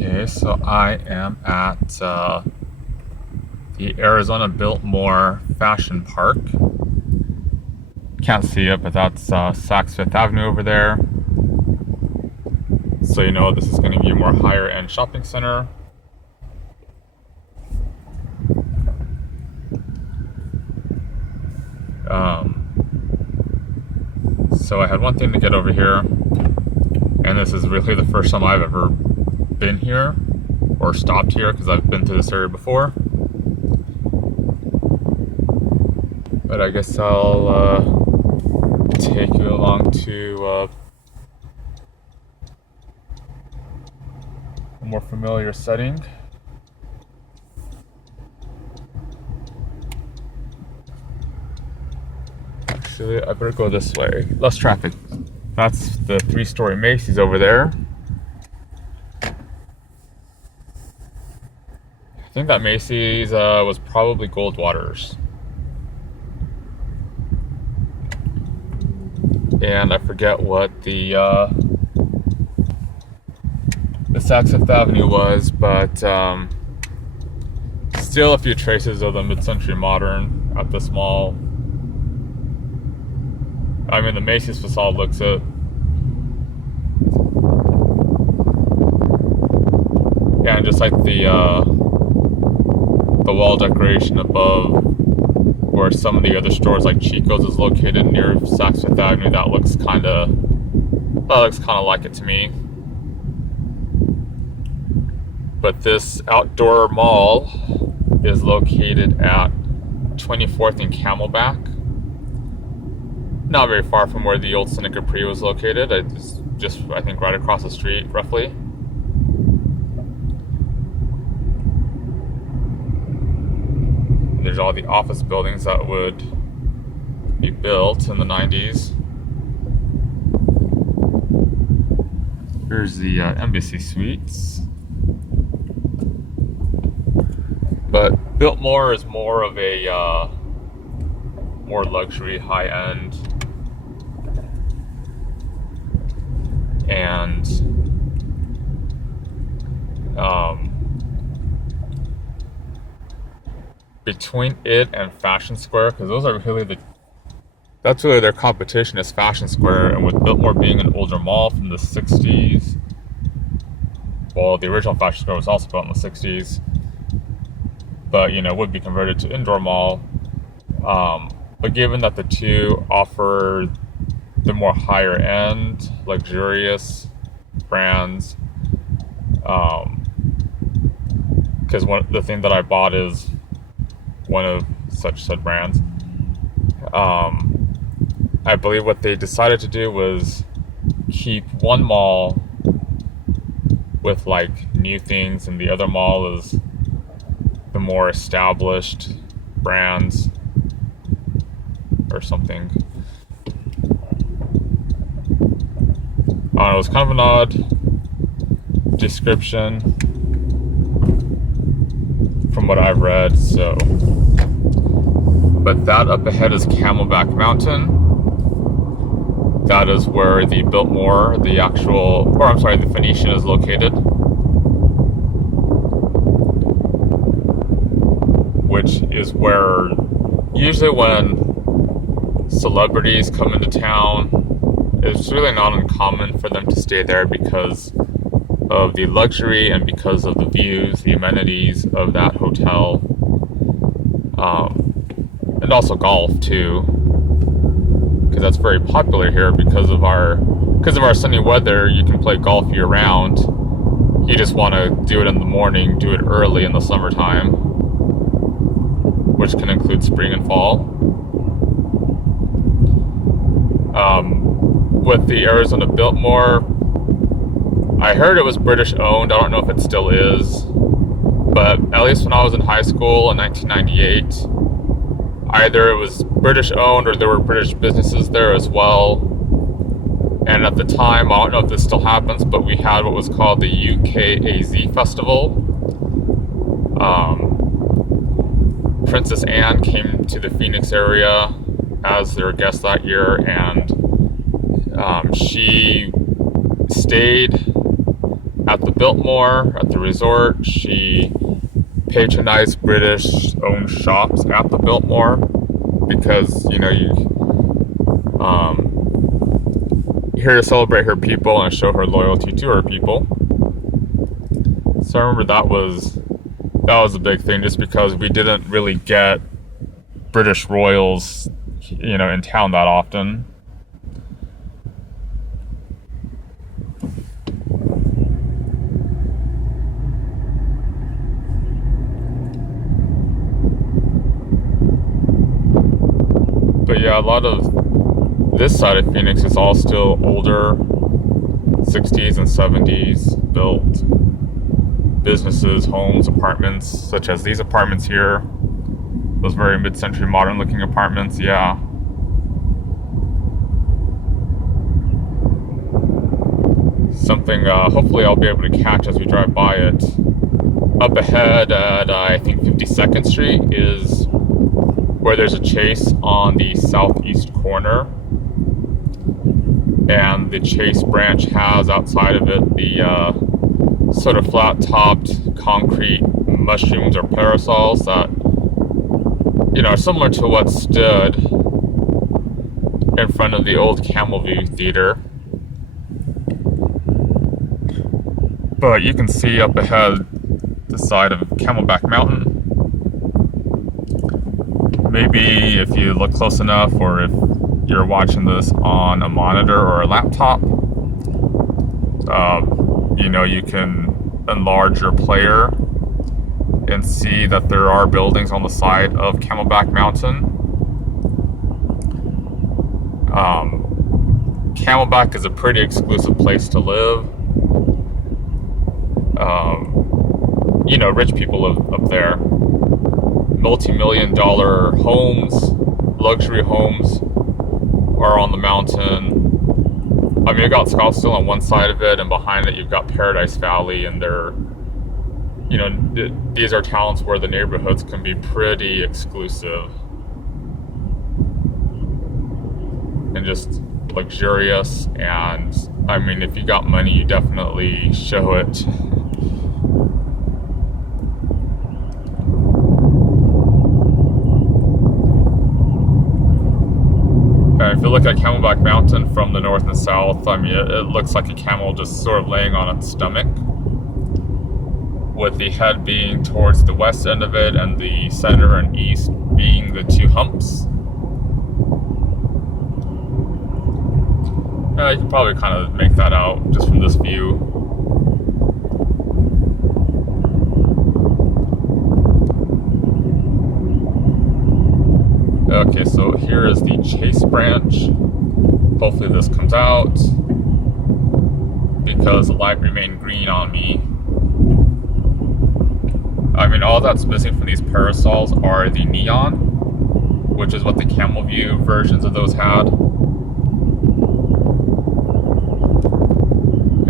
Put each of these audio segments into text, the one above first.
Okay, so I am at the Arizona Biltmore Fashion Park. Can't see it, but that's Saks Fifth Avenue over there. So you know this is going to be a more higher end shopping center. So I had one thing to get over here, and this is really the first time I've ever been here or stopped here because I've been to this area before. But I guess I'll take you along to a more familiar setting. Actually, I better go this way. Less traffic. That's the 3-story Macy's over there. I think that Macy's was probably Goldwater's. And I forget what the Saks Fifth Avenue was, but still a few traces of the mid-century modern at this mall. I mean, the Macy's facade looks it. Yeah, and just like the wall decoration above, where some of the other stores like Chico's is located near Saks Fifth Avenue, that looks kind of like it to me. But this outdoor mall is located at 24th and Camelback. Not very far from where the old Seneca Capri was located. It's just, I think, right across the street, roughly. There's all the office buildings that would be built in the 90s. Here's the Embassy Suites. But Biltmore is more of a more luxury, high-end, and between it and Fashion Square, because those are really that's really their competition is Fashion Square, and with Biltmore being an older mall from the 60s, well, the original Fashion Square was also built in the 60s, but you know, would be converted to indoor mall. But given that the two offer the more higher end, luxurious brands, because the thing that I bought is one of such said brands. I believe what they decided to do was keep one mall with like new things, and the other mall is the more established brands or something. It was kind of an odd description from what I've read, so. But that up ahead is Camelback Mountain. That is where the Biltmore, the Phoenician is located. Which is where usually when celebrities come into town, it's really not uncommon for them to stay there because of the luxury and because of the views, the amenities of that hotel, and also golf too, because that's very popular here because of our sunny weather. You can play golf year round. You just want to do it in the morning, do it early in the summertime, which can include spring and fall. With the Arizona Biltmore, I heard it was British owned. I don't know if it still is, but at least when I was in high school in 1998, either it was British owned or there were British businesses there as well. And at the time, I don't know if this still happens, but we had what was called the UKAZ Festival. Princess Anne came to the Phoenix area as their guest that year, and she stayed at the Biltmore, at the resort. She patronized British-owned shops at the Biltmore because, here to celebrate her people and show her loyalty to her people. So I remember that was a big thing, just because we didn't really get British royals, in town that often. But yeah, a lot of this side of Phoenix is all still older, 60s and 70s built businesses, homes, apartments, such as these apartments here. Those very mid-century modern looking apartments, yeah. Something hopefully I'll be able to catch as we drive by it. Up ahead at I think 52nd Street is where there's a Chase on the southeast corner. And the Chase branch has outside of it the sort of flat-topped concrete mushrooms or parasols that, are similar to what stood in front of the old Camelview Theater. But you can see up ahead the side of Camelback Mountain. Maybe if you look close enough, or if you're watching this on a monitor or a laptop, you can enlarge your player and see that there are buildings on the side of Camelback Mountain. Camelback is a pretty exclusive place to live. Rich people live up there. Multi-million-dollar homes, luxury homes are on the mountain. You've got Scottsdale on one side of it, and behind it you've got Paradise Valley, and these are towns where the neighborhoods can be pretty exclusive and just luxurious. And if you got money, you definitely show it. If you look at Camelback Mountain from the north and south, it looks like a camel just sort of laying on its stomach, with the head being towards the west end of it and the center and east being the two humps. You can probably kind of make that out just from this view. Okay, so here is the Chase branch. Hopefully this comes out, because the light remained green on me. All that's missing from these parasols are the neon, which is what the Camelview versions of those had.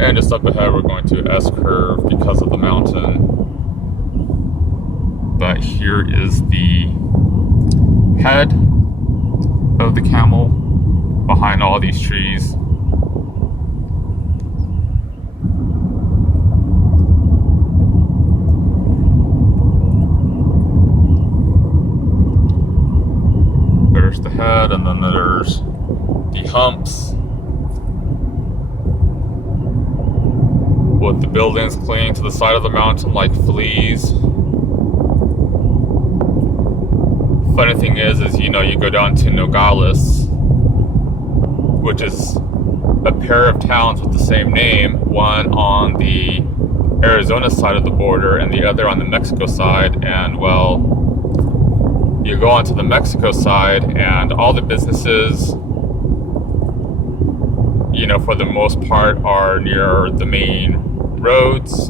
And just up ahead, we're going to S-curve because of the mountain. But here is the head of the camel behind all these trees. There's the head, and then there's the humps with the buildings clinging to the side of the mountain like fleas. Funny thing is you go down to Nogales, which is a pair of towns with the same name, one on the Arizona side of the border and the other on the Mexico side. And you go onto the Mexico side, and all the businesses, for the most part, are near the main roads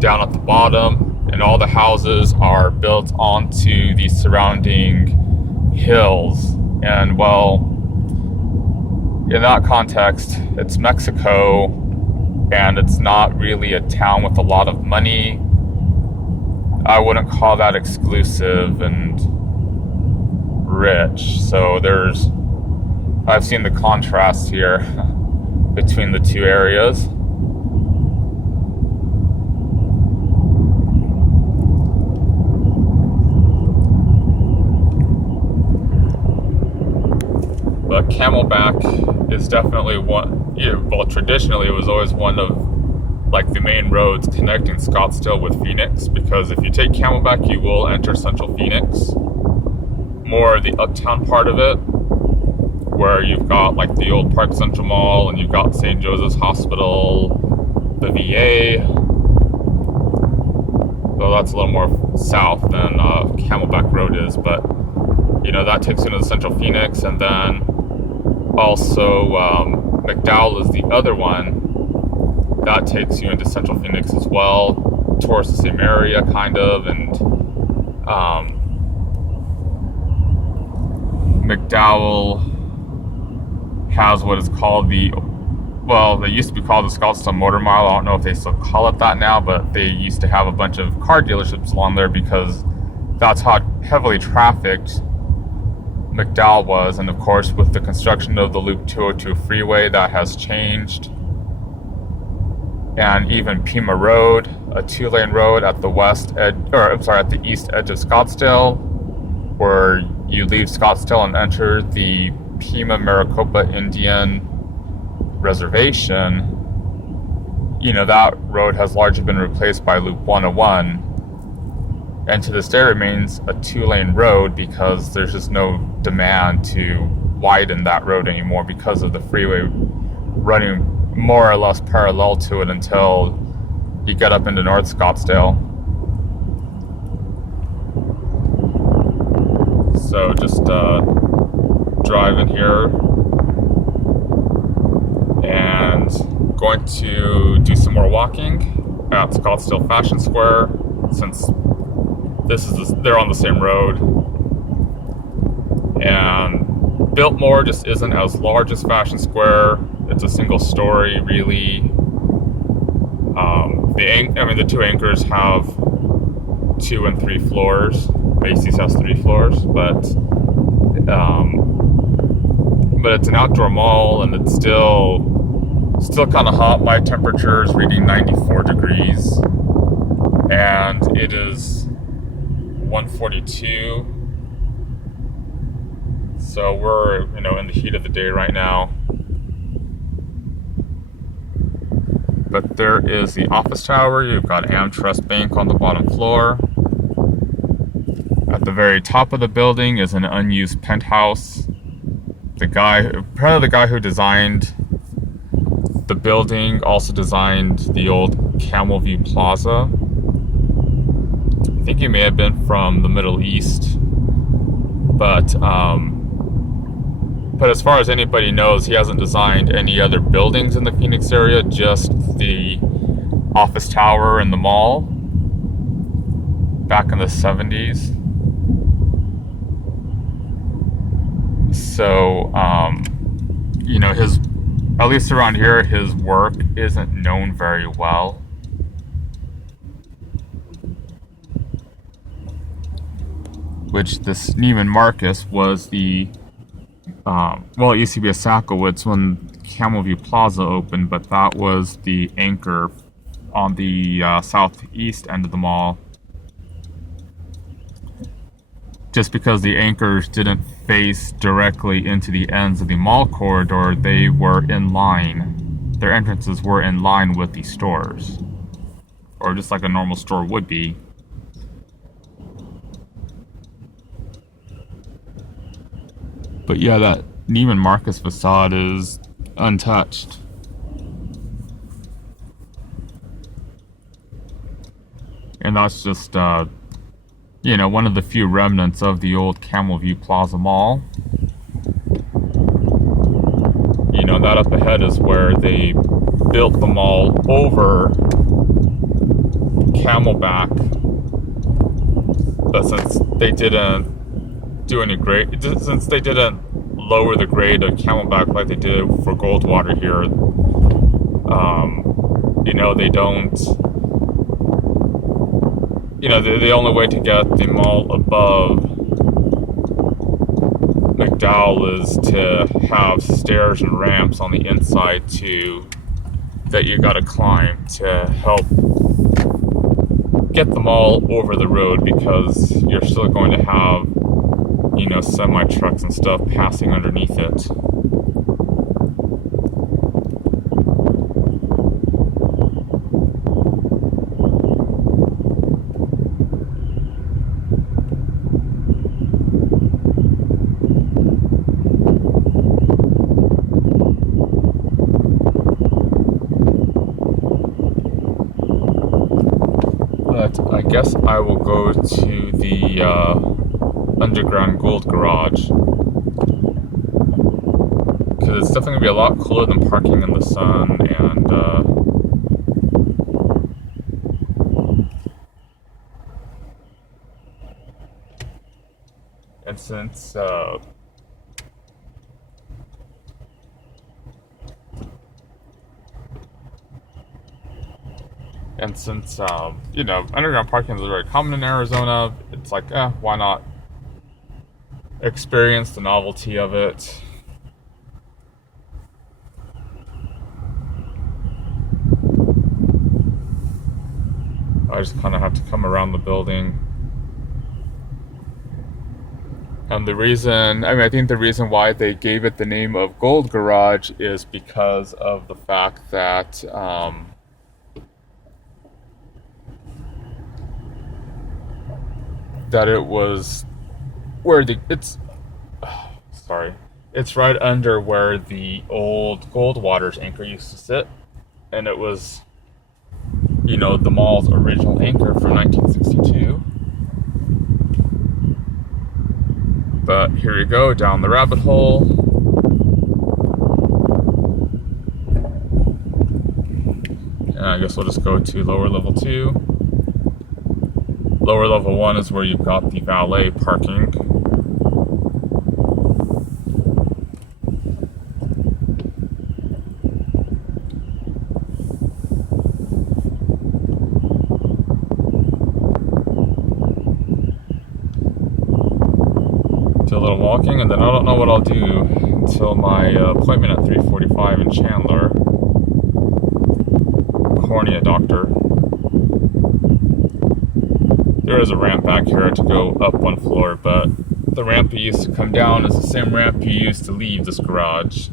down at the bottom. And all the houses are built onto the surrounding hills. And in that context, it's Mexico, and it's not really a town with a lot of money. I wouldn't call that exclusive and rich. So I've seen the contrast here between the two areas. But Camelback is definitely one, well, traditionally it was always one of like the main roads connecting Scottsdale with Phoenix, because if you take Camelback, you will enter central Phoenix, more the uptown part of it, where you've got like the old Park Central Mall and you've got St. Joseph's Hospital, the VA. Well, that's a little more south than Camelback Road is, but that takes you into the central Phoenix. And then also McDowell is the other one that takes you into central Phoenix as well, towards the same area kind of. And McDowell has what is called they used to be called the Scottsdale Motor Mile. I don't know if they still call it that now, but they used to have a bunch of car dealerships along there because that's how heavily trafficked McDowell was. And of course, with the construction of the Loop 202 freeway, that has changed. And even Pima Road, a 2-lane road at the at the east edge of Scottsdale, where you leave Scottsdale and enter the Pima Maricopa Indian Reservation, that road has largely been replaced by Loop 101, and to this day remains a 2-lane road because there's just no demand to widen that road anymore because of the freeway running more or less parallel to it until you get up into North Scottsdale. So just driving here and going to do some more walking at Scottsdale Fashion Square, since they're on the same road. And Biltmore just isn't as large as Fashion Square. It's a single story, really. The two anchors have 2 and 3 floors. Macy's has 3 floors, but it's an outdoor mall, and it's still kind of hot. My temperature is reading 94 degrees, and it is 1:42. So we're in the heat of the day right now. But there is the office tower. You've got AmTrust Bank on the bottom floor. At the very top of the building is an unused penthouse. The guy who designed the building also designed the old Camelview Plaza. I think he may have been from the Middle East, but as far as anybody knows, he hasn't designed any other buildings in the Phoenix area, just the office tower and the mall back in the 70s. So, at least around here, his work isn't known very well. Which this Neiman Marcus was it used to be a Sakowitz when Camelview Plaza opened, but that was the anchor on the southeast end of the mall. Just because the anchors didn't face directly into the ends of the mall corridor, they were in line. Their entrances were in line with the stores, or just like a normal store would be. But yeah, that Neiman Marcus facade is untouched. And that's just, one of the few remnants of the old Camelview Plaza Mall. That up ahead is where they built the mall over Camelback. But since they didn't lower the grade of Camelback like they did for Goldwater here, they don't. The only way to get the mall above McDowell is to have stairs and ramps on the inside that you gotta climb to help get the mall over the road, because you're still going to have you know, semi trucks and stuff passing underneath it. But I guess I will go to the underground gold garage, because it's definitely gonna be a lot cooler than parking in the sun. And since you know, underground parking is very common in Arizona, it's like, why not experience the novelty of it? I just kind of have to come around the building. And the reason, I think the reason why they gave it the name of Gold Garage is because of the fact that it was where it's right under where the old Goldwater's anchor used to sit, and it was, you know, the mall's original anchor from 1962. But here we go, down the rabbit hole. And I guess we'll just go to lower level 2. Lower level 1 is where you've got the valet parking. Do a little walking, and then I don't know what I'll do until my appointment at 3:45 in Chandler. Cornea doctor. There is a ramp back here to go up one floor, but the ramp you used to come down is the same ramp you used to leave this garage.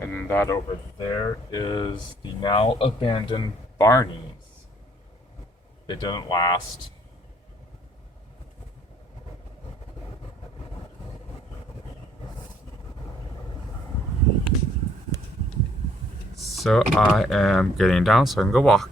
And that over there is the now abandoned Barney's. They didn't last. So I am getting down so I can go walk.